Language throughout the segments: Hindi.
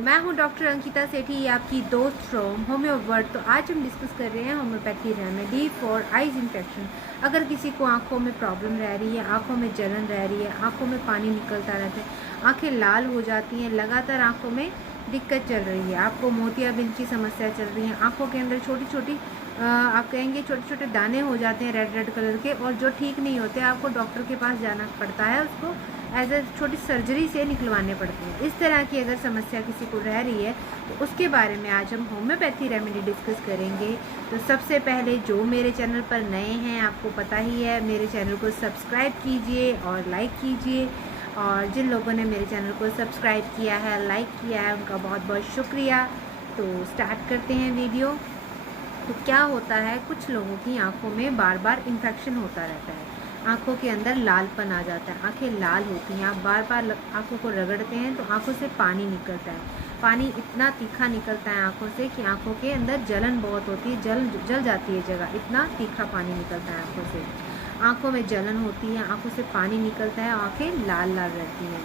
मैं हूं डॉक्टर अंकिता सेठी, आपकी दोस्त फ्रॉम होम्यो वर्ल्ड। तो आज हम डिस्कस कर रहे हैं homeopathy remedy for eyes infection. अगर किसी को आंखों में प्रॉब्लम रह रही है, आंखों में जलन रह रही है, आंखों में पानी निकलता रहता है, आंखें लाल हो जाती हैं, लगातार आंखों में दिक्कत चल रही है, आपको मोतियाबिंद की समस्या चल रही है, आंखों के अंदर छोटी छोटी आप कहेंगे छोटे छोटे दाने हो जाते हैं रेड रेड कलर के, और जो ठीक नहीं होते, आपको डॉक्टर के पास जाना पड़ता है, उसको एज ए छोटी सर्जरी से निकलवाने पड़ते हैं। इस तरह की अगर समस्या किसी को रह रही है तो उसके बारे में आज हम होम्योपैथी रेमेडी डिस्कस करेंगे। तो सबसे पहले जो मेरे चैनल पर नए हैं, आपको पता ही है, मेरे चैनल को सब्सक्राइब कीजिए और लाइक कीजिए। और जिन लोगों ने मेरे चैनल को सब्सक्राइब किया है, लाइक किया है, उनका बहुत बहुत शुक्रिया। तो स्टार्ट करते हैं वीडियो। तो क्या होता है, कुछ लोगों की आंखों में बार बार इन्फेक्शन होता रहता है, आंखों के अंदर लालपन आ जाता है, आंखें लाल होती हैं, आप बार बार आंखों को रगड़ते हैं तो आंखों से पानी निकलता है, पानी इतना तीखा निकलता है आंखों से कि आंखों के अंदर जलन बहुत होती है, जल जाती है जगह, इतना तीखा पानी निकलता है आंखों से। आंखों में जलन होती है, आंखों से पानी निकलता है, आंखें लाल लाल रहती हैं।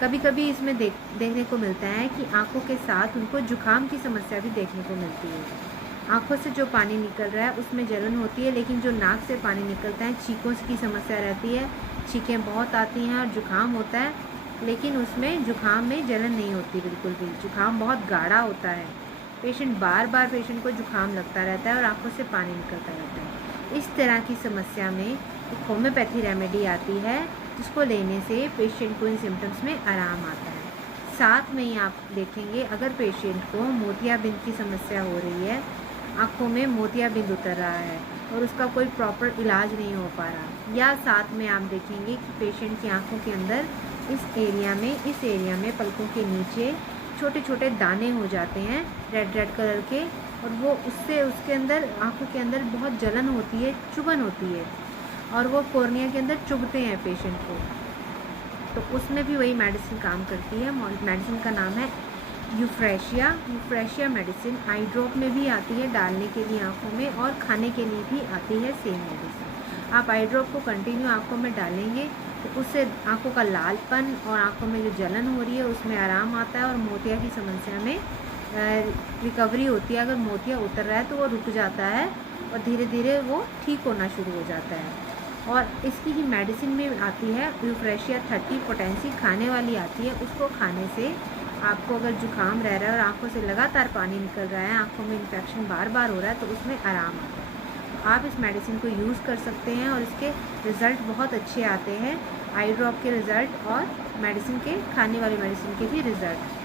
कभी कभी इसमें देखने को मिलता है कि आंखों के साथ उनको जुकाम की समस्या भी देखने को मिलती है। आंखों से जो पानी निकल रहा है उसमें जलन होती है, लेकिन जो नाक से पानी निकलता है, छींकों की समस्या रहती है, छींकें बहुत आती हैं और जुकाम होता है, लेकिन उसमें जुकाम में जलन नहीं होती बिल्कुल भी, जुकाम बहुत गाढ़ा होता है। पेशेंट पेशेंट को जुकाम लगता रहता है और आंखों से पानी निकलता रहता है। इस तरह की समस्या में एक होम्योपैथी रेमेडी आती है, जिसको लेने से पेशेंट को इन सिम्टम्स में आराम आता है। साथ में ही आप देखेंगे, अगर पेशेंट को मोतियाबिंद की समस्या हो रही है, आँखों में मोतियाबिंद उतर रहा है और उसका कोई प्रॉपर इलाज नहीं हो पा रहा, या साथ में आप देखेंगे कि पेशेंट की आँखों के अंदर इस एरिया में पलकों के नीचे छोटे छोटे दाने हो जाते हैं रेड रेड कलर के, और वो उससे उसके अंदर आँखों के अंदर बहुत जलन होती है, चुभन होती है, और वो कॉर्निया के अंदर चुभते हैं पेशेंट को। तो उसमें भी वही मेडिसिन काम करती है। मेडिसिन का नाम है यूफ्रेशिया मेडिसिन। आई ड्रॉप में भी आती है डालने के लिए आँखों में, और खाने के लिए भी आती है सेम मेडिसिन। आप आई ड्रॉप को कंटिन्यू आँखों में डालेंगे तो उससे आँखों का लालपन और आँखों में जो जलन हो रही है उसमें आराम आता है, और मोतिया की समस्या में रिकवरी होती है। अगर मोतिया उतर रहा है तो वो रुक जाता है और धीरे धीरे वो ठीक होना शुरू हो जाता है। और इसकी ही मेडिसिन में आती है यूफ्रेशिया 30 पोटेंसी, खाने वाली आती है। उसको खाने से आपको अगर जुकाम रह रहा है और आंखों से लगातार पानी निकल रहा है, आंखों में इन्फेक्शन बार बार हो रहा है, तो उसमें आराम आता है। तो आप इस मेडिसिन को यूज़ कर सकते हैं और इसके रिज़ल्ट बहुत अच्छे आते हैं, आई ड्रॉप के रिज़ल्ट और मेडिसिन के, खाने वाली मेडिसिन के भी रिज़ल्ट।